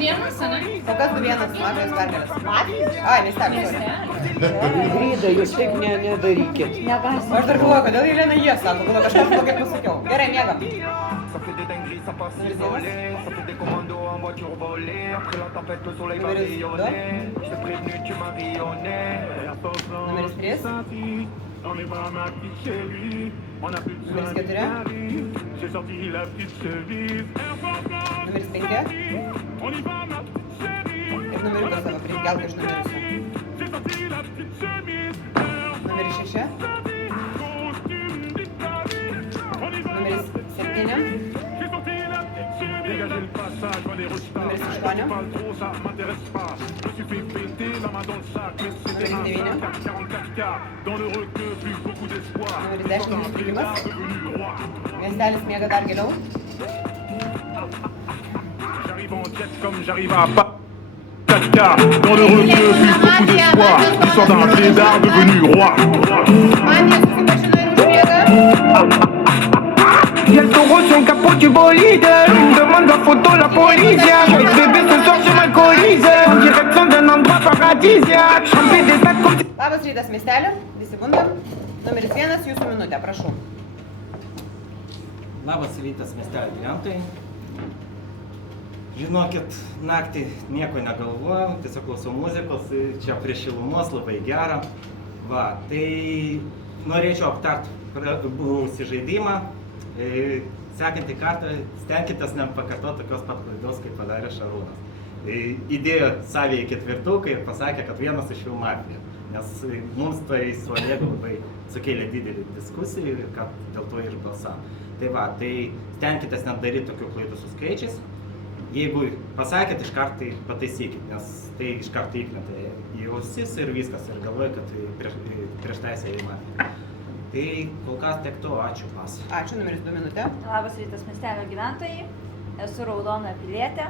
2-1, ane? O kas 2-1 Mafijos pergalės? Mafijos? Ai, miestelio. Grįda, jūs taip nedarykit. Negalima. Aš dar galvoju, kodėl Jelena jie sako, gal kažką blogai pasakiau. Gerai, miegam. Numeris 3. Numeris 4. Numeris 5. Ir numeriuką savo prikelk iš numeriusų. Numeris 6. Numeris 7. Numeris 8. Numeris 9. Numeris 10 nustrikimas. Miestelis miega dar giliau. Dans le recul, plus beaucoup d'espoir. L'histoire d'un blédard devenu roi. Mafija susipažino ir užmiega. Y'a le taureau sur le capot du bolide. Il me demande la photo, la police. J'arrive bébé ce soir, je m'alcoolise. En direction d'un endroit paradisiaque. Je fais des actes comme... Labas rytas, miestelė. Visi bundam. Numeris 1, jūsų minutė, prašau. Labas rytas, miestelio gyventojai. Žinokit, naktį nieko negalvojau, tiesiog klausau muzikos, čia prie šilumos labai gera. Va, tai norėčiau aptart buvusį žaidimą. Sekantį kartą stenkitės nepakartoti tokios pat klaidos, kaip padarė Šarūnas. Įdėjo savį į ketvirtuką ir pasakė, kad vienas iš jų Mafija. Nes mums tai su Olegu labai sukėlė didelį diskusiją ir kad dėl to ir balsavo. Tai va, tai stenkitės nedaryti tokių klaidų su skaičiais. Jeigu pasakėt, iškart tai pataisykit, nes tai iškart įkrenta į ausis ir viskas, ir galvoju, kad prieš teisę į Mafiją. Tai kol kas tiek to, ačiū pas. Ačiū, numeris 2 minutė. Labas rytas, miestelio gyventojai. Esu raudona pilietė.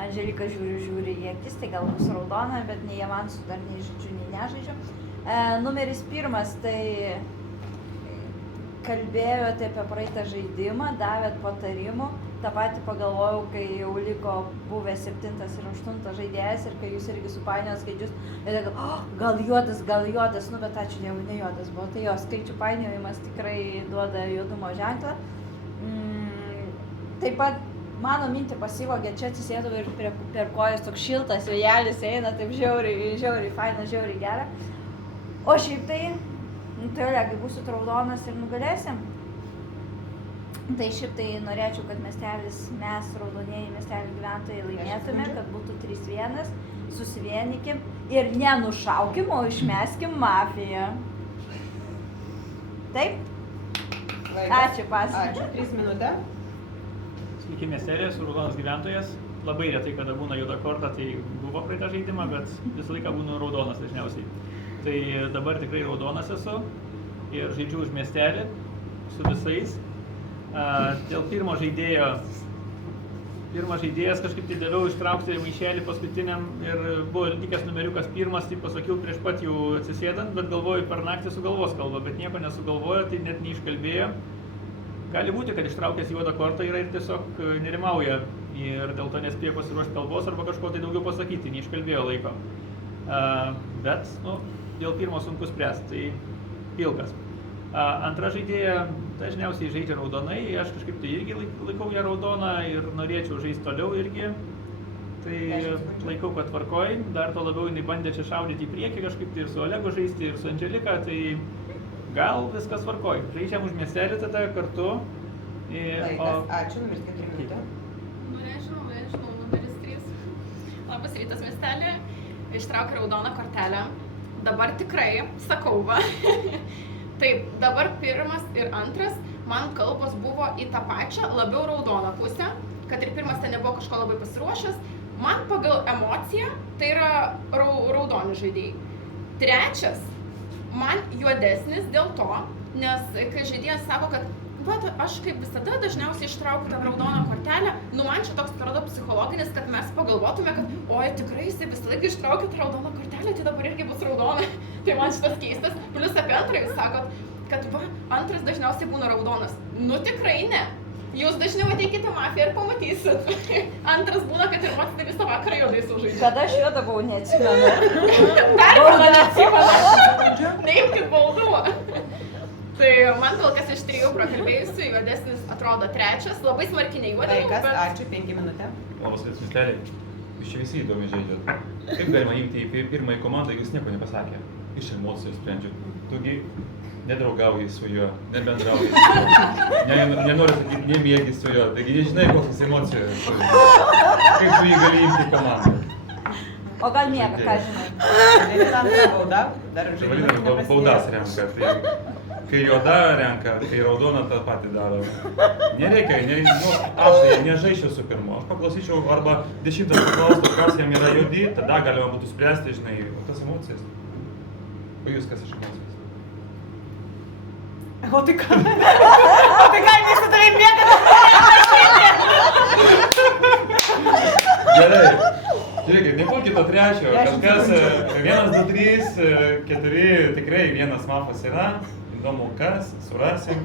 Anželika žiūri į akis, tai gal bus raudona, bet nei avansų dar nei žaidžiu, nei nežaidžiu. Numeris 1, tai kalbėjote apie praeitą žaidimą, davėt patarimų. Ta patį pagalvojau, kai jau liko buvęs 7 ir 8 žaidėjas ir kai jūs irgi supainiojot skaičius. Ir gal juodas, nu bet ačiū Dievui, ne juodas buvo. Tai jo, skaičių painiojimas tikrai duoda juodumo ženklą. Taip pat mano mintį pasivogė, čia atsisėdau ir per kojas toks šiltas vėjelis eina, taip žiauriai faina, žiauriai gera. O šiaip tai, Olegai, būsit raudonas ir nugalėsim. Tai šiaip tai norėčiau, kad miestelis, mes raudonieji miestelio gyventojai laimėtume, kad būtų 3-1, susivienykim ir nenušaukim, o išmeskim Mafiją. Taip? Ačiū, pas. Ačiū, 3 minutė. Sveiki, miestelė, esu raudonas gyventojas. Labai retai, kada būna juoda korta, tai buvo praeitą žaidimą, bet visą laiką būnu raudonas dažniausiai. Tai dabar tikrai raudonas esu ir žaidžiu už miestelį su visais. Dėl pirmas žaidėjas kažkaip tai daviau ištraukti maišelį paskutiniam ir buvo likęs numeriukas 1, tai pasakiau prieš pat jau atsisėdant, bet galvoju per naktį su galvos kalba, bet nieko nesugalvojo, tai net neiškalbėjo. Gali būti, kad ištraukęs juodą kortą yra ir tiesiog nerimauja ir dėl to nespėjo pasiruošti kalbos arba kažko tai daugiau pasakyti, neiškalbėjo laiko. Bet, dėl pirmo sunku spręsti, tai ilgas. Antra žaidėja dažniausiai žaidžia raudonai, aš kažkaip tai irgi laikau ją raudoną ir norėčiau žaisti toliau irgi. Tai laikau, kad tvarkoj, dar to labiau jinai bandė čia šaudyti į priekį kažkaip tai ir su Olegu žaisti, ir su Anželika, tai gal viskas tvarkoj. Žaidžiam už miestelį tada kartu. Laikas, ačiū, numeris 4 minutė. Norėčiau, numeris 3. Labas rytas, miestelė. Ištraukia raudoną kortelę. Dabar tikrai, sakau va. Taip, dabar 1 ir 2 man kalbos buvo į tą pačią, labiau raudoną pusę, kad ir 1 ten nebuvo kažko labai pasiruošęs. Man pagal emociją tai yra raudoni žaidėjai. 3 man juodesnis dėl to, nes kai žaidėjas sako, kad aš kaip visada dažniausiai ištraukiu tą raudoną kortelę, man čia toks parodo psichologinis, kad mes pagalvotume, kad oi, tikrai jisai visą laiką ištraukia tą raudoną kortelę, tai dabar irgi bus raudona. Tai man šitas keistas. Plius apie 2 jūs sakot, kad 2 dažniausiai būna raudonas. Tikrai ne. Jūs dažniau ateikite mafiją ir pamatysit. Antras būna, kad ir matyti visą vakarą juodai sužaidžia. Kada aš juoda buvau, neatsimenu. Dar kada neatsimenu. Neimkit baudų. Tai man kol kas iš 3 prakalbėjusių, juodesnis atrodo 3, labai smarkiai nejuodai. Laikas, ačiū, 5 minutės. Labas, Misteliai. Jūs čia visi įdomi žaidžiat. Kaip galima imti į pirmąjį komandą, jeigu jis nieko nepasakė? Iš emocijų sprendžiu. Tugi nedraugauji su juo, nebendrauji su juo. Nenori sakyti, nemėgi su juo. Taigi nežinai, kokias emocijas turi. Kaip tu jį gali imti į komandą? O gal miega, ką žinai? Antra bauda, dar Čia vadinasi, baudas renka. Tai kai juoda renka, kai raudona tą patį daro. Nereikia, aš nežaisčiau su pirmu. Aš paklausyčiau arba 10 paklaustų, kas jam yra juodi, tada galima būtų spręsti, žinai, tas emocijas. O jūs kas iš emocijos? O tai ką? Mes su tavim mėgame? Gerai. Žiūrėkit, nepulkit to 3. Kažkas 1, 2, 3, 4, tikrai vienas mafas yra. Įdomu kas, surasim.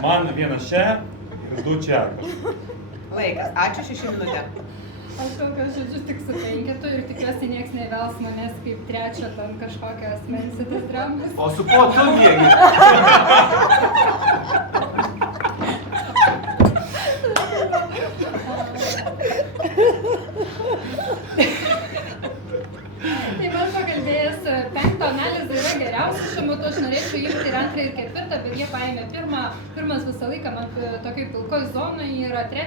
Man 1 čia ir 2 čia. Laikas, ačiū, 6 minutės. Aš tokios žodžiu tik su 5 ir tikiuosi nieks nevels manęs kaip 3 ten kažkokią asmensitas dramas. O su kuo tu mėgi? Tai man pakalbėjęs 5 analizė yra geriausia, šiuo metu aš norėčiau imti ir 2 ir 4, bet jie paėmė pirmas visą laiką man tokiai pilkoj zonai, yra 3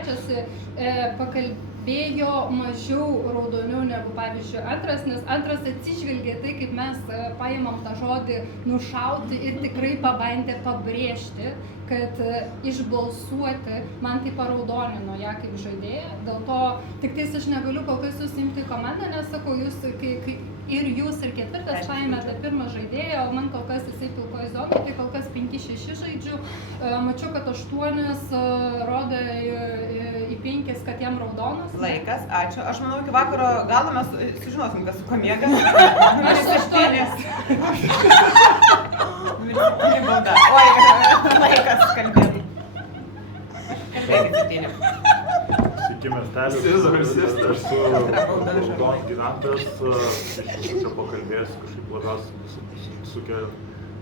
pakalbėjo mažiau raudoniau negu pavyzdžiui 2, nes 2 atsižvelgia tai, kaip mes paimam tą žodį nušauti ir tikrai pabandė pabrėžti, kad išbalsuoti man tai paraudonino ją kaip žaidėją, dėl to tik tais aš negaliu kol kas jūs imti komandą, nes sakau, jūs ir jūs ir 4 paėmėte pirmą žaidėją, o man kol kas jisai pilkoj zonai, tai kol kas 5-6 žaidžiu, mačiau, kad 8 rodo į 5, kad jam raudonas. Laikas, ačiū. Aš manau, iki vakaro galo mes sužinosim, kas su kuo miega. Aš 8. Bauda. Oi, laikas kalbėti. Kalbėkit 7. Sveiki, miestelis. Aš su raudonas gyventojas. Čia pakalbėsiu, kažkaip labiausiai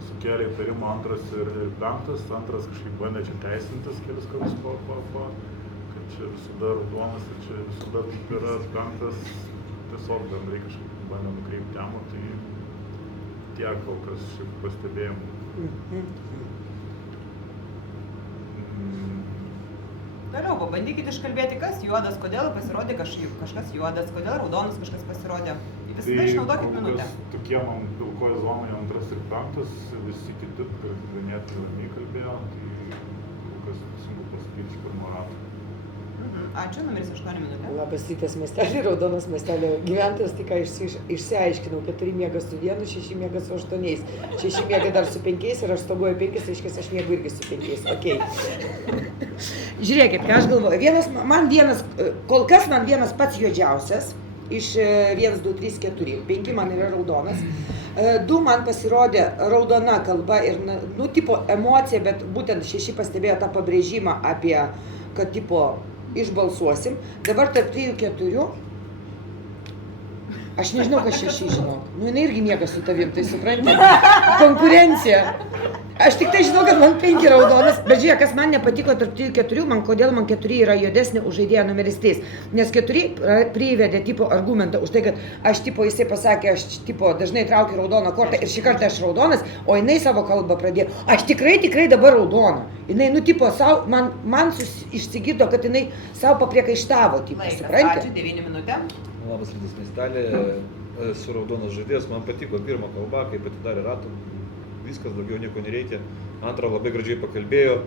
sukėlė įtarimą 2 ir 5. 2 kažkaip bandė čia teisintis kelis kartus kad čia visada raudonas ir čia visada taip yra. 5 tiesiog bendrai kažkaip bandė nukreipti temą, tai tiek kol kas šiaip pastebėjimų. Toliau, pabandykit iškalbėti, kas juodas, kodėl pasirodė kažkas juodas, kodėl raudonas kažkas pasirodė. Visada išnaudokit minutę. Tokie man pilkoje zonoje 2 ir 5, visi kiti ganėtinai ramiai kalbėjo, tai kol kas sunku pasakyti iš pirmo rato. Ačiū, numeris 8 minutės. Labas rytas, miestelį, raudonas miestelio gyventojas, tik ką išsiaiškinau, 4 miega su 1, 6 miega su 8, 6 miega dar su 5 ir aš stoguoju 5, reiškia, aš miegu irgi su 5, okei. Žiūrėkit, ką aš galvoju, kol kas man vienas pats juodžiausias, iš 1, 2, 3, 4, 5 man yra raudonas, 2 man pasirodė raudona kalba ir, tipo emocija, bet būtent 6 pastebėjo tą pabrėžimą apie, kad, tipo, išbalsuosim. Dabar tarp 3 ir 4, aš nežinau, kas 6 žinau. Jinai irgi miega su tavim, tai supranti. Konkurencija. Aš tik tai žinau, kad man 5 raudonas, bet žiūrėk, kas man nepatiko tarp 3 ir 4, kodėl man 4 yra juodesnė už žaidėją numeris 3. Nes 4 privedė tipo argumentą už tai, kad aš tipo, jisai pasakė, aš tipo dažnai traukiu raudoną kortą ir šį kartą aš raudonas, o jinai savo kalbą pradėjo. Aš tikrai dabar raudona. Jinai, tipo, man išsigirdo, kad jinai savo papriekaištavo, tipo, supranti? Ačiū, 9 minutės. Labas rytas, miestelė, su raudonas žaidėjas, man patiko pirmą kalbą, kaip atidarė ratą, viskas, daugiau nieko nereikia. 2 labai gražiai pakalbėjo,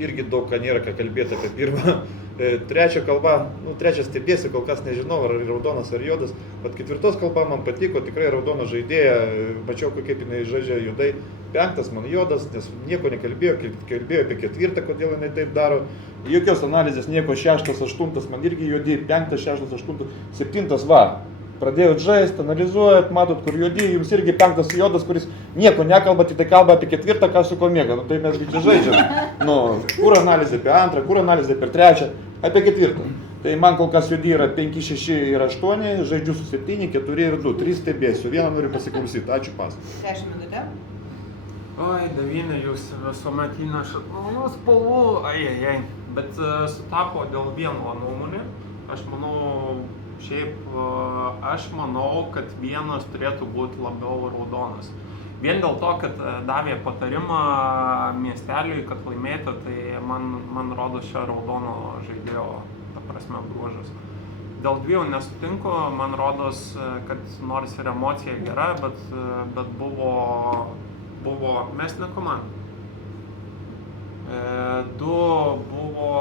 irgi daug ką nėra ką kalbėti apie pirmą. 3 kalba, 3 stebėsi, kol kas nežinau, ar raudonas ar juodas, bet 4 kalba man patiko, tikrai raudona žaidėja, mačiau, kaip jinai žaidžia juodai. 5 man juodas, nes nieko nekalbėjo, kalbėjo apie 4, kodėl jinai taip daro. Jokios analizės, nieko 6, 8 man irgi juodi, 5, 6, 8, 7 va. pradėjot žaisti, analizuojat, matot, kur juodi, jums irgi 5 juodas, kuris nieko nekalba, tik tai kalba apie 4, ką su ko miega. Nu, tai mes čia žaidžiam. Nu, kur analizė apie 2, kur analizė apie 3, apie 4. Tai man kol kas juodi yra 5, 6 ir 8, žaidžiu su 7, 4 ir 2, 3 stebėsiu. Vieną noriu pasiklausyti. Ačiū, pas. 10 minutę. Oi, 9, jūs visuomet įnešat naujų spalvų, ai. Bet sutapo dėl vieno nuomonė. Aš manau, kad vienas turėtų būti labiau raudonas. Vien dėl to, kad davė patarimą miesteliui, kad laimėtų, tai man rodo šio raudono žaidėjo, ta prasme, bruožas. Dėl 2 nesutinku, man rodos, kad nors ir emocija gera, bet buvo mestinė komanda. 2 buvo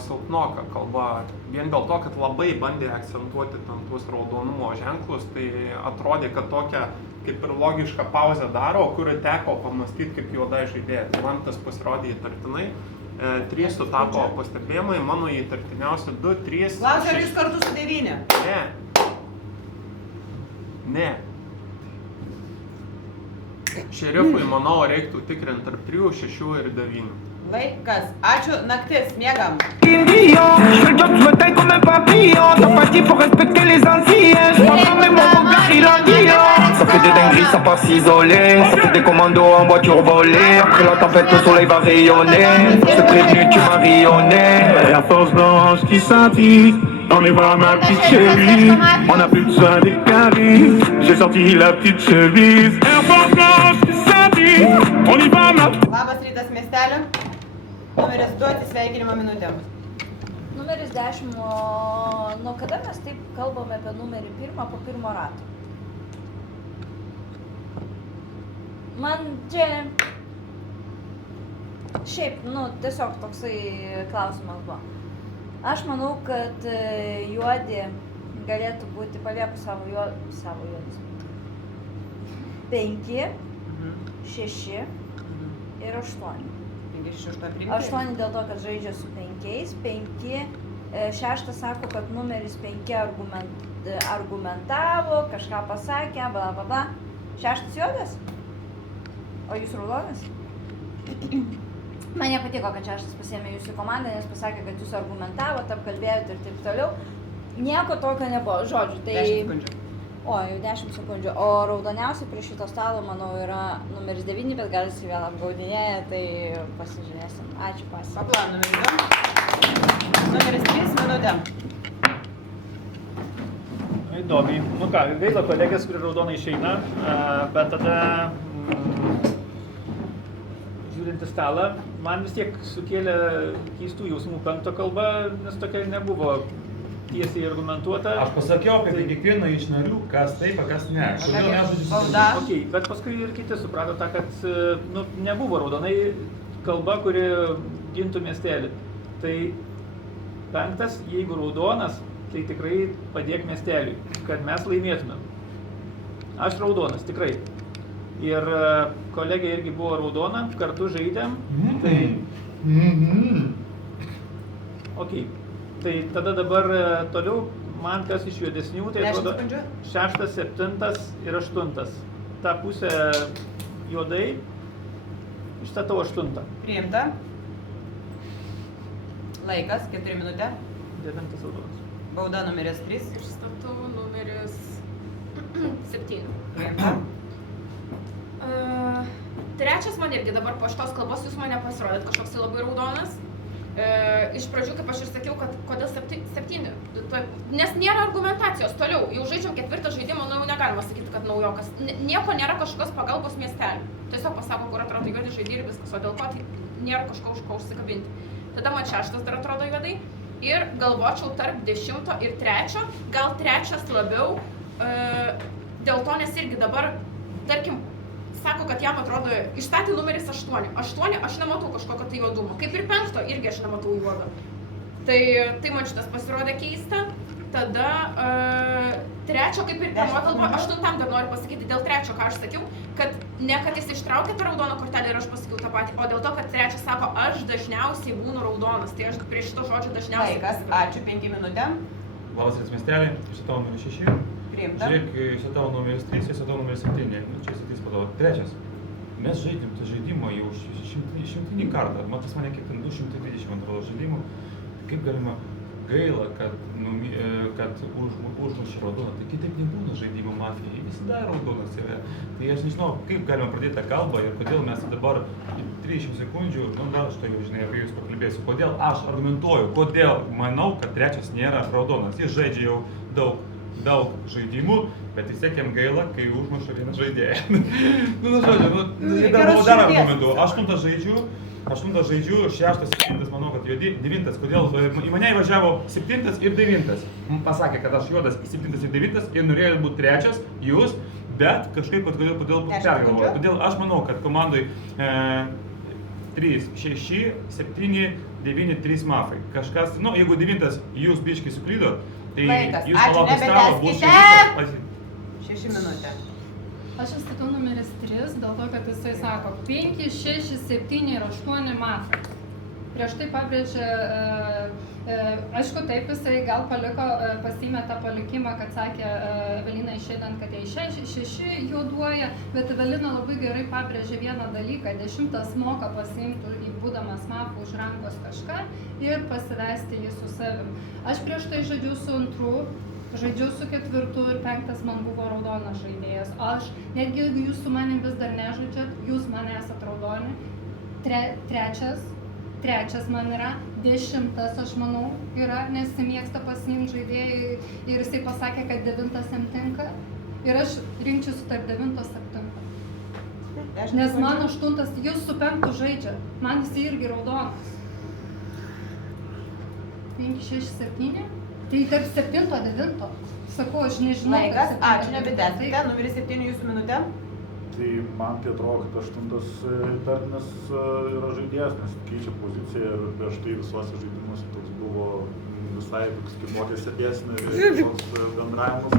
silpnoka kalba, vien dėl to, kad labai bandė akcentuoti tam tuos raudonumo ženklus, tai atrodė, kad tokią kaip ir logišką pauzę daro, kur teko pamastyti kaip juodai žaidėja. Tai man tas pasirodė įtartinai. 3 sutapo pastebėjimai, mano įtartiniausi 2, 3... Klausia, ar jūs kartu su 9? Ne. Šerifui, manau, reiktų tikrinti tarp 3, 6 ir 9. Laikas. Ačiū, naktis, miegam. Je fais le job, je me taille comme un papillon. T'as pas dit, faut respecter les anciens. Je m'entends même mon regard, il en dit long. Ça fait des dingueries, ça part s'isoler. Ça fait des commandos en voiture volée. Après la tempête, le soleil va rayonner. Je t'ai prévenu, tu m'as rayonné. La force blanche qui scintille. On est voir ma petite chérie. On a plus besoin des cabines. J'ai sorti la petite chemise. La force blanche qui scintille. On y va ma... Labas rytas, miestelė. Numeris 2, atsisveikinimo minutė. Numeris 10, nuo kada mes taip kalbame apie numerį 1 po 1 rato? Man čia... Šiaip, tiesiog toksai klausimas buvo. Aš manau, kad juodi galėtų būti, palieku savo juodus. 5, 6 ir 8. 8 dėl to, kad žaidžia su 5, 6 sako, kad numeris 5 argumentavo, kažką pasakė, bla bla bla. 6 juodas? O jūs raudonas? Man nepatiko, kad 6 pasiėmė jūsų komandą, nes pasakė, kad jūs argumentavot, apkalbėjot ir taip toliau. Nieko tokio nebuvo, žodžiu, tai... 10 sekundžių. O, jau 10 sekundžių. O raudoniausiai prie šito stalo, manau, yra numeris 9, bet gal jis vėl apgaudinėja, tai pasižiūrėsim. Ačiū, Pasi. Papla, numeris 2. Numeris 3, minutė. Įdomiai. Gaila kolegės, kuri raudonai išeina, bet tada, žiūrint į stalą, man vis tiek sukėlė keistų jausmų 5 kalba, nes tokia nebuvo tiesiai argumentuota. Aš pasakiau apie kiekvieną iš narių, kas taip, kas ne. Kodėl nežodžiu? Okay, bet paskui ir kiti suprato tą, kad nebuvo raudonai kalba, kuri gintų miestelį. Tai 5, jeigu raudonas, tai tikrai padėk miesteliui, kad mes laimėtumėm. Aš raudonas, tikrai. Ir kolegė irgi buvo raudona, kartu žaidėm. Tai... Okay. Tai tada dabar toliau man kas iš juodesnių, tai atrodo 6, 7 ir 8. Ta pusė juodai, išstatau 8. Priimta. Laikas, 4 minutė. 9 raudonas. Bauda numeris 3. Išstatau numeris 7. Priimta. 3 man irgi dabar po šitos kalbos jūs mane pasirodėt kažkoks labai raudonas. Iš pradžių, kaip aš ir sakiau, kad kodėl 7, nes nėra argumentacijos toliau, jau žaidžiam 4 žaidimą, jau negalima sakyti, kad naujokas, nieko nėra kažkokios pagalbos miestelį, tiesiog pasako, kur atrodo juodi žaidėjai ir viskas, o dėl ko tai nėra kažko už ko užsikabinti. Tada man 6 dar atrodo juodai ir galvočiau tarp 10 ir 3, gal 3 labiau, dėl to, nes irgi dabar, tarkim, sako, kad jam atrodo, išstatė numeris 8. 8 aš nematau kažkokio tai juodumo. Kaip ir 5 irgi aš nematau juodo. Tai man šitas pasirodė keista. Tada 3 kaip ir pirmo kalba, 8 dar noriu pasakyti dėl 3, ką aš sakiau, kad ne kad jis ištraukė tą raudoną kortelę ir aš pasakiau tą patį, o dėl to, kad 3 sako, aš dažniausiai būnu raudonas. Tai aš prie šito žodžio dažniausiai... Laikas, ačiū, 5 minutėm. Labas rytas miestelį, išstatau numeris 6. Priimta. Žiūrėk, jis atavo numeris 3, jis atavo numeris 7. Nu, čia jis atys padavo. Trečias. Mes žaidėm tą žaidimą jau šimtinį kartą. Man pas mane kiek ten 220, man atrodo, žaidimų. Kaip galima gaila, kad užmušė raudoną. Tai kitaip nebūna žaidimų mafijai. Visada raudonas yra. Tai aš nežinau, kaip galima pradėti tą kalbą ir kodėl mes dabar 30 sekundžių, nu gal aš tai jau žinai apie jūs pakalbėsiu, kodėl aš argumentuoju, kodėl manau, kad trečias nėra raudonas. Jis žaidžia jau daug žaidimų, bet vis tiek jam gaila, kai užmuša vieną žaidėją. Dar argumentu. 8 žaidžiu, 6, 7, manau, kad juodi, 9, kodėl į mane įvažiavo 7 ir 9. Pasakė, kad aš juodas į 7 ir 9 ir norėjo būti trečias, jūs, bet kažkaip kodėl pergalvoju. Todėl aš manau, kad komandai 3, 6, 7, 9, 3 mafai. Kažkas, nu, jeigu 9 jūs biškai suklydot, tai jūs palaukit stalo, bus 6 minutės. Aš įstatau numeris 3, dėl to, kad jisai sako 5, 6, 7 ir 8 mafai. Prieš tai pabrėžė, aišku, taip jisai gal pasiėmė tą palikimą, kad sakė Evelina išėdant, kad jai 6 juoduoja, bet Evelina labai gerai pabrėžė vieną dalyką, 10 moka pasiimti, būdamas mafų už rankos kažką ir pasivesti jį su savim. Aš prieš tai žaidžiu su 2. Žaidžiau su 4 ir 5 man buvo raudonas žaidėjas. Aš, netgi jeigu jūs su manim vis dar nežaidžiat, jūs man esat raudoni. Trečias man yra, 10 aš manau yra, nes jis mėgsta pasiimti žaidėjai ir jisai pasakė, kad 9 jam tinka. Ir aš rinkčiausi tarp 9 ir 7. Nes man 8, jūs su 5 žaidžiat, man jis irgi raudonas. 5, 6, 7. Tai tarp 7 ir 9. Sakau, aš nežinau. Laikas, ačiū, nebedėskite. Numeris 7 jūsų minutė. Tai man tai atrodo, kad 8 įtartinas yra žaidėjas, nes keičia poziciją ir prieš tai visuose žaidimuose toks buvo visai toks kitokias sėdėsnė ir toks bendravimas.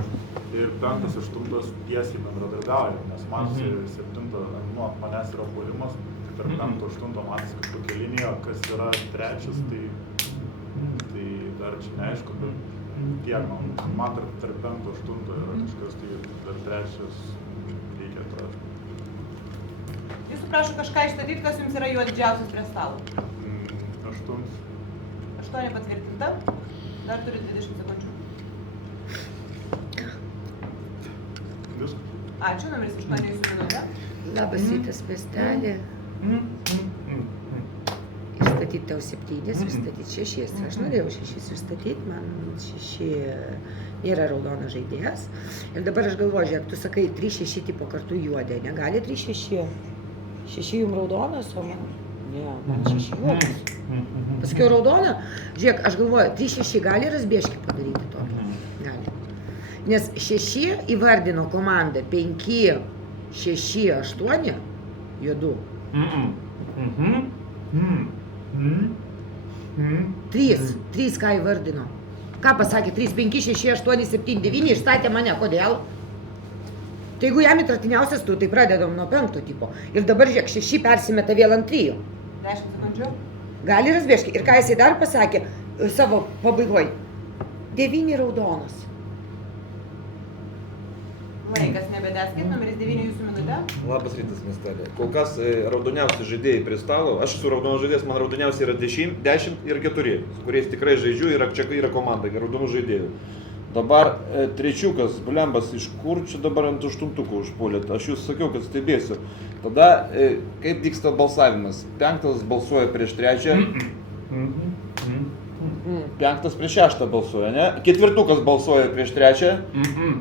Ir 5, 8 tiesiai bendradarbiauja, nes man 7, nu, manęs yra puolimas, tai tarp 5, 8 matys kažkokia linija, kas yra 3, tai dar čia neaišku, bet tiek man tarp 5, 8 yra kažkas, tai dar 3 reikia atrasti. Jūsų prašau kažką išstatyti, kas jums yra juodžiausias prie stalo. 8. 8 patvirtinta. Dar turiu 20 sekundžių. Viskas. Ačiū, numeris 8 jūsų minutė. Labas rytas, miestelė. Išstatyti tau 7, išstatyti 6. Aš norėjau 6 išstatyti, man 6 nėra raudonas žaidėjas. Ir dabar aš galvoju, žiūrėk, tu sakai 3-6 tipo kartu juodė, negali 3-6. 6 jums raudonas, o man... Ne, man 6 juodas. Pasakiau raudoną, žiūrėk, aš galvoju, 3-6 gali Razbieškį padaryti tokį? Gali. Nes 6 įvardino komandą 5, 6, 8 juodų. 3 ką įvardino. Ką pasakė? 3, 5, 6, 8, 7, 9 išstatė mane. Kodėl? Tai jeigu jam įtartiniausias tu, tai pradedam nuo 5 tipo. Ir dabar žiūrėk, 6 persimeta vėl ant 3. 10 sekundžių. Gali Razbieškį. Ir ką jisai dar pasakė savo pabaigoj? 9 raudonas. Laikas nebedėskit, numeris 9 jūsų minutė. Labas rytas, miestelė. Kol kas raudoniausi žaidėjai prie stalo. Aš esu raudonas žaidėjas, man raudoniausi yra 10 ir 4, su kuriais tikrai žaidžiu ir čia yra komanda, raudonų žaidėjų. Dabar trečiukas, blembas, iš kur čia dabar ant 8-ukų užpuolėt? Aš jūs sakiau, kad stebėsiu. Tada kaip vyksta balsavimas? 5 balsuoja prieš 3. 5 prieš 6 balsuoja, ne? 4 balsuoja prieš 3.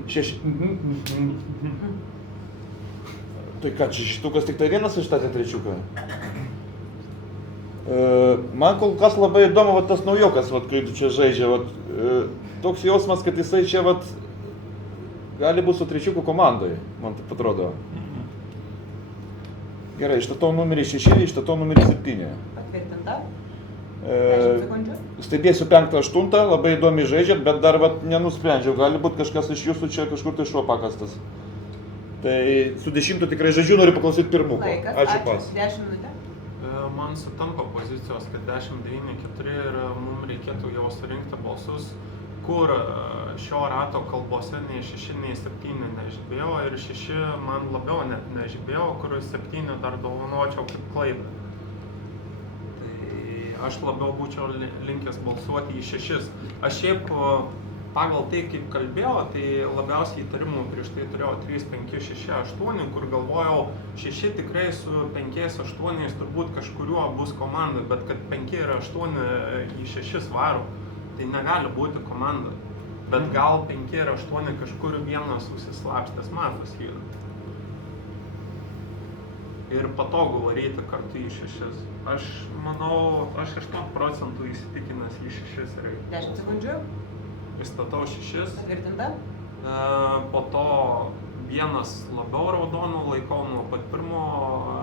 6. Tai ką, 6 tik tai vienas išstatė 3. Man kol kas labai įdomu tas naujokas, kai čia žaidžia. Toks jausmas, kad jisai čia gali būti su 3 komandai, man taip atrodo. Gerai, išstatau numerį 6, išstatau numerį 7. Patvirtinta. 10 sekundžių. Stebėsiu 5, 8, labai įdomiai žaidžiat, bet dar nenusprendžiau, gali būti kažkas iš jūsų čia kažkur tai šuo pakastas. Tai su 10 tikrai žaidžiu, noriu paklausyti pirmuko. Ačiū pas. 10 minutė. Man sutampa pozicijos, kad 10, 9, 4 ir mums reikėtų jau surinkti balsus kur šio rato kalbose nei 6, nei 7 nežibėjo ir 6 man labiau net nežibėjo, kur 7 dar dovanočiau kaip klaidą. Tai aš labiau būčiau linkęs balsuoti į 6. Aš šiaip pagal tai, kaip kalbėjau, tai labiausiai įtarimų prieš tai turėjau 3, 5, 6, 8, kur galvojau 6 tikrai su 5, 8 turbūt kažkuriuo bus komanda, bet kad 5 ir 8 į 6 varo, tai negali būti komanda. Bet gal 5 ir 8 kažkur vienas užsislapstęs matas yra. Ir patogu varyti kartu į 6. Aš manau, aš 8% įsitikinęs į 6 reikia. 10 sekundžių. Įstatau 6. Patvirtinta. Po to vienas labiau raudonų laikau nuo pat pirmo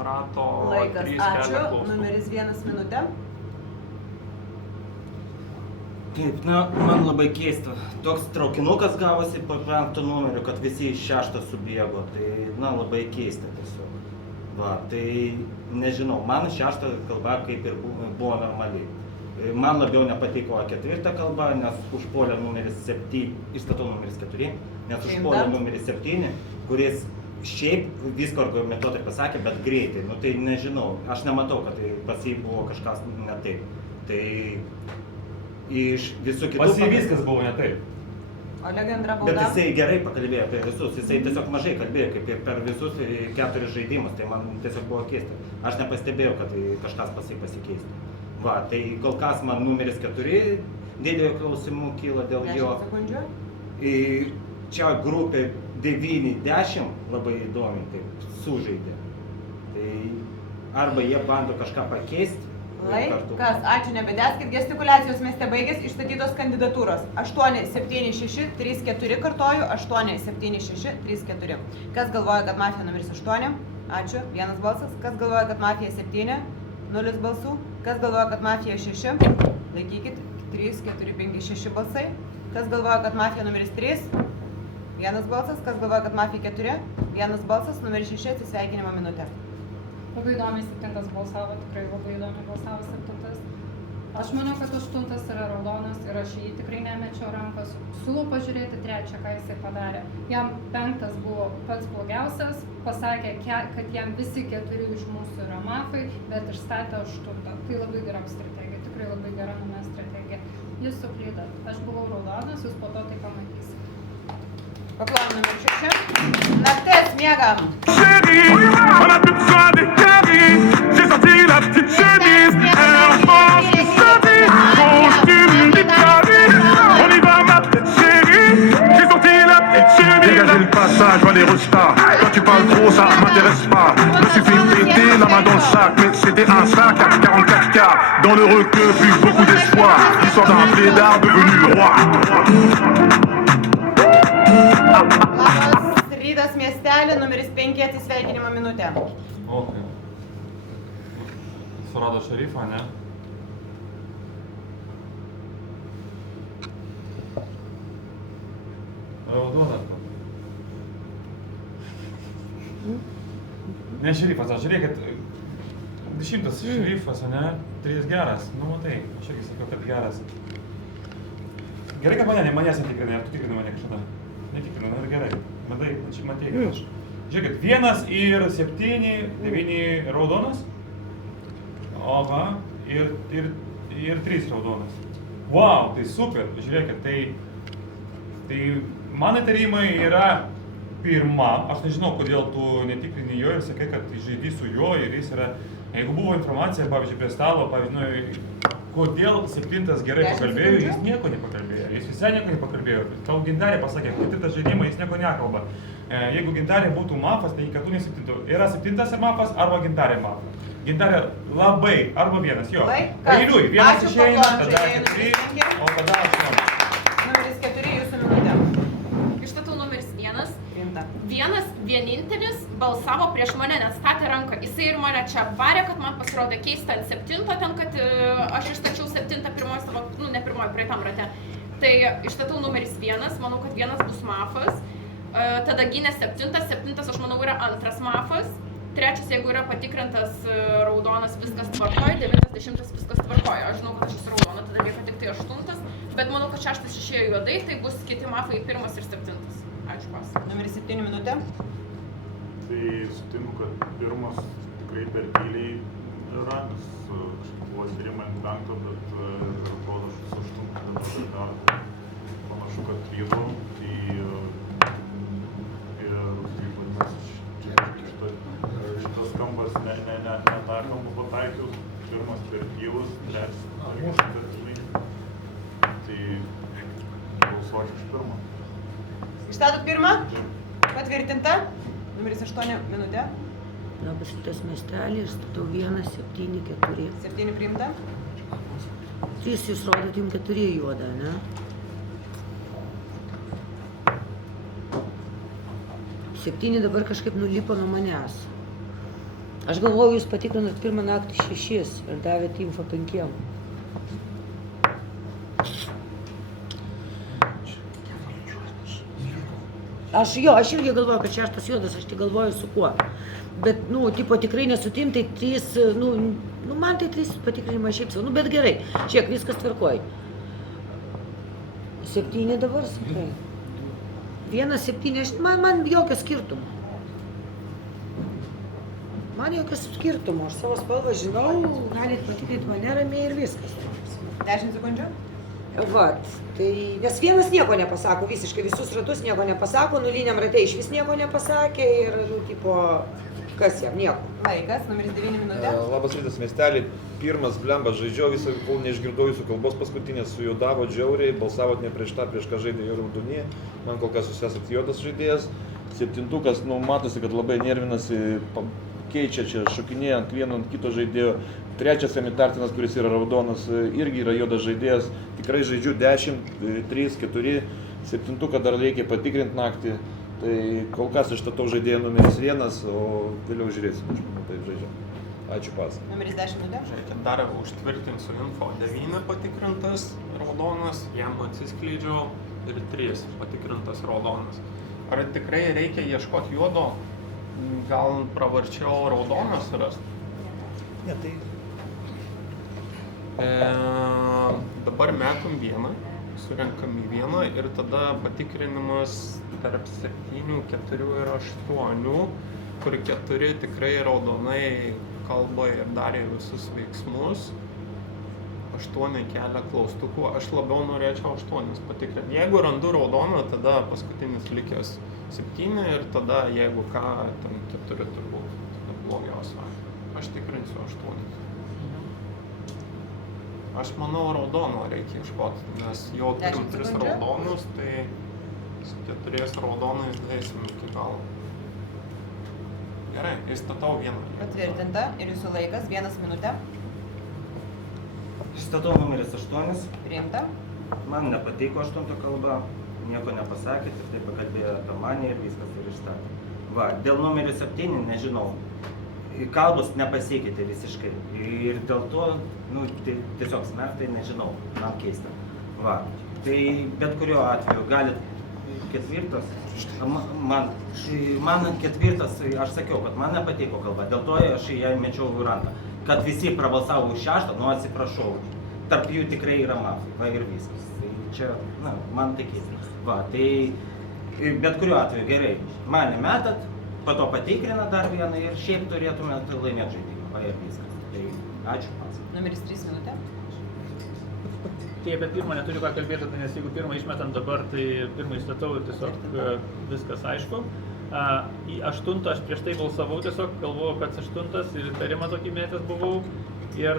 rato. Laikas, 3 ačiū. kelia klaustukų. Numeris 1 minutė. Taip, na, man labai keista. Toks traukinukas gavosi po 5 numeriu, kad visi iš 6 subėgo. Tai, na, labai keista tiesiog. Va, tai nežinau, man 6 kalba kaip ir buvo normaliai. Man labiau nepatiko 4 kalba, nes užpuolė numeris 7, įstatau numeris 4, nes užpuolė numeris 7, kuris šiaip visko argumentuotai pasakė, bet greitai. Nu tai nežinau, aš nematau, kad tai pas jį buvo kažkas ne taip. Tai iš visų kitų... Pas jį viskas buvo ne taip. O legendra bauda? Bet jisai gerai pakalbėjo apie visus, jisai tiesiog mažai kalbėjo, kaip ir per visus 4 žaidimus, tai man tiesiog buvo keista. Aš nepastebėjau, kad kažkas pas jį pasikeistų. Va, tai kol kas man numeris 4 didelio klausimų kyla dėl jo. 10 sekundžių. Čia grupė 9-10 labai įdomi, kaip sužaidė. Tai arba jie bando kažką pakeisti. Laikas, ačiū, nebedeskit, gestikuliacijos mieste baigės, išstatytos kandidatūros. 8, 7, 6, 3, 4, kartoju, 8, 7, 6, 3, 4. Kas galvoja, kad mafija numeris 8? Ačiū, 1 balsas. Kas galvoja, kad mafija 7? 0 balsų. Kas galvoja, kad mafija 6? Laikykit, 3, 4, 5, 6 balsai. Kas galvoja, kad mafija numeris 3? 1 balsas. Kas galvoja, kad mafija 4? 1 balsas. Numeris 6, atsisveikinimo minutė. Labai įdomiai 7 balsavo, tikrai labai įdomiai balsavo 7. Aš manau, kad 8 yra raudonas ir aš jį tikrai nemečiau rankos. Siūlau pažiūrėti 3, ką jisai padarė. Jam 5 buvo pats blogiausias, pasakė, kad jam visi 4 iš mūsų yra mafai, bet išstatė 8. Tai labai gera strategija, tikrai labai gera nume strategija. Jūs suklydo. Aš buvau raudonas, jūs po to tai pamatysite. Paplojam numeris 6. Naktes miegam. Chérie, on a plus besoin des caries. J'ai sorti la petite chemise. Air France du samedi. Costume d'Italie. On y va ma petite chérie. J'ai sorti la petite chemise. Dégagez le passage, vois les restas. Quand tu parles trop, ça m'intéresse pas. Je me suis fait péter la main dans le sac, mais c'était un sac à 44K. Dans le requeu, plus beaucoup d'espoir. L'histoire d'un pédard devenu roi. Labas rytas miestelė, numeris 5, atsisveikinimo minutė. O, kaip. Surado šerifą, ne? Raudonas. Ne šerifas, aš žiūrėkit, 10 šerifas, ne? 3 geras. Nu, matai, aš irgi sakiau, kad geras. Gerai, kad manęs netikrinai, ar tu tikrinai mane kažkada? Netikrinai, ir gerai. Matai, matei, kad aš. Žiūrėkit, 1 ir 7, 9 raudonas. Oha, ir 3 raudonas. Wow, tai super, žiūrėkit, tai mano įtarimai yra pirma, aš nežinau, kodėl tu netikrini jo ir sakai, kad žaidži su juo ir jis yra, jeigu buvo informacija, pavyzdžiui, prie stalo, pavyzdžiui, kodėl 7 gerai pakalbėjo, jis nieko nepakalbėjo, jis visai nieko nepakalbėjo. Tau Gintarė pasakė, kad 4 žaidimą jis nieko nekalba. Jeigu Gintarė būtų mafas, tai kad tu ne 7. Yra 7 mafas arba Gintarė mafas. Gintarė labai, arba 1, jo. Pailiui, 1 išeina, tada 4, o tada 8. Numeris 4, jūsų minutė. Išstatau numeris 1. Vienintelis balsavo prieš mane, net statė ranką. Jisai ir mane čia varė, kad man pasirodė keista ant 7, ten, kad aš išstačiau 7 pirmoji savo, ne pirmoji, praeitam rate. Tai išstatau numeris 1, manau, kad 1 bus mafas. Tada gynė 7 aš manau yra 2 mafas. 3, jeigu yra patikrintas raudonas, viskas tvarkoja, 9, 10 viskas tvarkoja. Aš žinau, kad aš esu raudona, tada lieka tik tai 8, bet manau, kad 6 išėjo juodai, tai bus kiti mafai 1 ir 7. Ačiū pas. Numeris 7 minutė. Tai sutinku, kad 1 tikrai per tyliai yra, nes buvo tyrimai ant 5, bet atrodo, aš 8 dabar panašu, kad klydo. Šitas kampas netarkamų pataikius, 1 per tylus, 3 per tyliai. Tai balsuočiau už 1. Išstatot 1? Patvirtinta. Numeris 8 minutė. Labas rytas miestelį ir statau 1, 7, 4. 7 priimta. 3 jūs rodot, jums 4 juoda, ne? 7 dabar kažkaip nulipo nuo manęs. Aš galvoju, jūs patikrinat 1 naktį 6 ir davėt info 5. Aš irgi galvoju, kad 6 juodas, aš tik galvoju su kuo. Bet, tipo tikrai nesutim, tai 3, man tai 3 patikrinimai šiaip savo, bet gerai, žiūrėk, viskas tvarkoj. 7 dabar, sakai. 1, 7, man jokio skirtumo. Aš savo spalvą žinau, galit patikrinti mane ramiai ir viskas. 10 sekundžių. Vat, tai, nes 1 nieko nepasako, visiškai visus ratus nieko nepasako, nuliniam rate iš vis nieko nepasakė ir, tipo, kas jam, nieko. Laikas, numeris 9 minutė. Labas rytas miestelį. 1 blembas žaidžiau, visą kol neišgirdau jūsų kalbos paskutinės, su juodavo džiauriai, balsavot ne prieš ką žaidė jo raudonie, man kol kas jūs esat juodas žaidėjas. 7, matosi, kad labai nervinasi, keičia čia, šokinėja ant vieno, ant kito žaidėjo. 3 Semitartinas, kuris yra raudonas, irgi yra juodas žaidėjas. Tikrai žaidžiu 10, 3, 4, 7 dar reikia patikrinti naktį. Tai kol kas išstatau žaidėją numeris 1, o vėliau žiūrėsim, aš manau, taip žaidžiam. Ačiū pas. Numeris 10 minutė. Žiūrėkit, dar užtvirtinsiu info. 9 patikrintas raudonas, jam atsiskleidžiau ir 3 patikrintas raudonas. Ar tikrai reikia ieškoti juodo? Gal pravarčiau raudonas rasti? Ne, tai... Dabar metam 1, surenkam į 1 ir tada patikrinimas tarp 7, 4 ir 8, kur 4 tikrai raudonai kalba ir darė visus veiksmus. 8 kelia klaustukų, aš labiau norėčiau 8 patikrinti. Jeigu randu raudoną, tada paskutinis likęs 7 ir tada jeigu ką, ten 4 turbūt, tada blogiausia. Aš tikrinsiu 8. Aš manau raudono reikia iškoti, nes jau turim 3 raudonus, tai su 4 raudonais dėsim iki galo. Gerai, įstatau 1. Patvirtinta ir jūsų laikas 1 minutė. Įstatau numeris 8. Priimta. Man nepatiko 8 kalba, nieko nepasakėt ir taip pakalbėjo apie mane ir viskas ir išstatė. Va, dėl numeris 7 nežinau. Kalbos nepasikeitė visiškai ir dėl to, tai tiesiog smerktai nežinau, man keista. Va, tai bet kuriuo atveju galit 4, man 4, aš sakiau, kad man nepatiko kalba, dėl to aš ją mečiau į ranką. Kad visi prabalsavo už 6, atsiprašau, tarp jų tikrai yra mafai, va ir viskas. Tai čia, man tai keista. Va, tai bet kuriuo atveju gerai, mane metat, po to patikrina dar vieną ir šiaip turėtumėt laimėti žaidimą, va ir viskas. Tai ačiū pats. Numeris 3 minutė. Tai apie 1 neturiu ką kalbėti, nes jeigu 1 išmetam dabar, tai 1 įstatau ir tiesiog viskas aišku. Į 8 aš prieš tai balsavau, tiesiog galvojau, kad 8 ir įtarimą tokį metęs buvau. Ir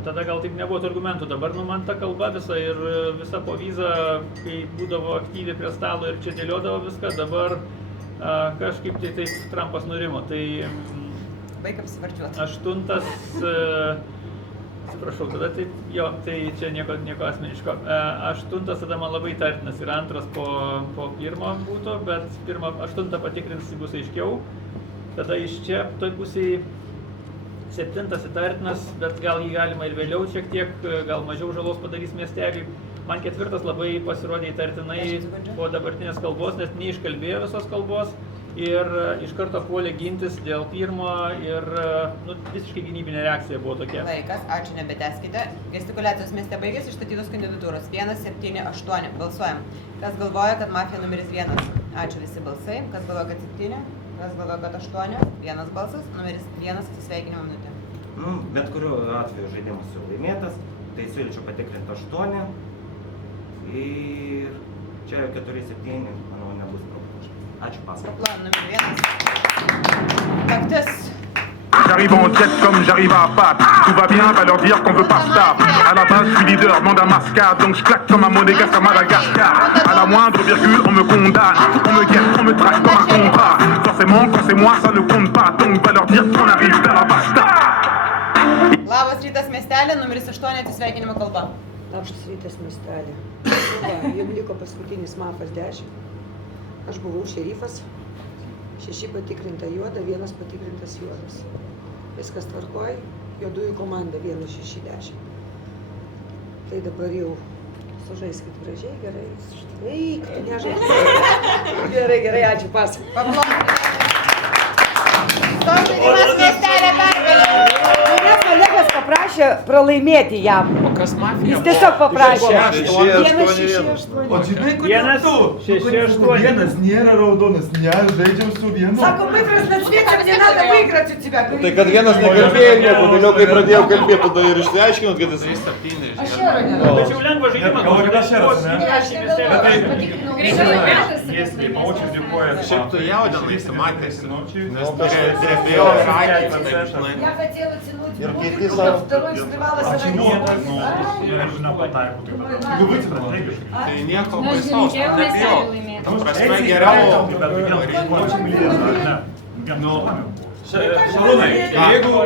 tada gal taip nebuvo argumentų, dabar man ta kalba visa ir visa povyza, kai būdavo aktyviai prie stalo ir čia dėliodavo viską, dabar kažkaip tai taip Trumpas nurimo. Tai baig apsivardžiuoti. 8, atsiprašau, tada taip, jo, tai čia nieko asmeniško. 8 tada man labai įtartinas ir 2 po 1 būtų, bet 8 patikrins bus aiškiau. Tada iš čia toj pusėj 7 įtartinas, bet gal jį galima ir vėliau šiek tiek, gal mažiau žalos padarys miesteliui. Man 4 labai pasirodė įtartinai po dabartinės kalbos, nes neiškalbėjo visos kalbos ir iš karto puolė gintis dėl pirmo ir visiškai gynybinė reakcija buvo tokia. Laikas, ačiū, nebetęskite. Gestikuliacijos mieste baigėsi, išstatytos kandidatūros. 1, 7, 8. Balsuojam. Kas galvoja, kad mafija numeris 1? Ačiū, visi balsai. Kas galvoja, kad 7? Kas galvoja, kad 8? Vienas balsas, numeris 1, atsisveikinimo minutė. Bet kuriuo atveju žaidimas jau laimėtas, tai siūlyčiau patikrinti 8 ir čia 4-7, manau, nebus problema. Ačiū, pasaka. Plan numeris 1. Taktis. J'arrive en jet comme j'arrive à Pâques. Tout va bien, va leur dire qu'on veut pas star. À la base, je suis leader, demande à Mascade. Donc je claque comme un monégasque à Madagascar. À la moindre virgule, on me condamne. On me guette, on me traque comme un combat. Forcément, quand c'est moi, ça ne compte pas. Donc va leur dire qu'on arrive vers la basta. Labas rytas miestelė, numeris 8, atsisveikinimo kalba. Labas rytas miestelė. Jums liko paskutinis mafas 10. Aš buvau šerifas. 6 patikrinta juoda, 1 patikrintas juodas. Viskas tvarkoj, juodųjų komanda 1, 6, 10. Tai dabar jau sužaiskit gražiai, gerai. Eik, nežaiskit. Gerai, ačiū, pas. Toks žaidimas miestelė pergalė. Manęs kolegas paprašė pralaimėti jam. O kas mafija? Jis tiesiog paprašė. 1, 6, 8. O žinai, kodėl tu? 6, 8. Vienas nėra raudonas, ne, žaidžiam su vienu. Sako, мы разноцветим, мне надо выиграть у тебя. Tai kad vienas nekalbėjo nieko, vėliau kai pradėjau kalbėti, tada ir išsiaiškinot, kad jis... Aš jau radau. Tačiau lengva žaidimas. Если по очереди ходят. Šiaip tu jaudinaisi, matėsi. Nes drebėjo rakė. Я хотела тянуть Ir музыку, kiti а sako, второй срывалась Jeigu nepataiko, tai tada strategiškai. Tai nieko Nu, aš baisaus, linkėjau nebijau. miestelį laimėti. Ta prasme geriau. Bet vienas, ko čia mylės, ar ne? Šarūnai, jeigu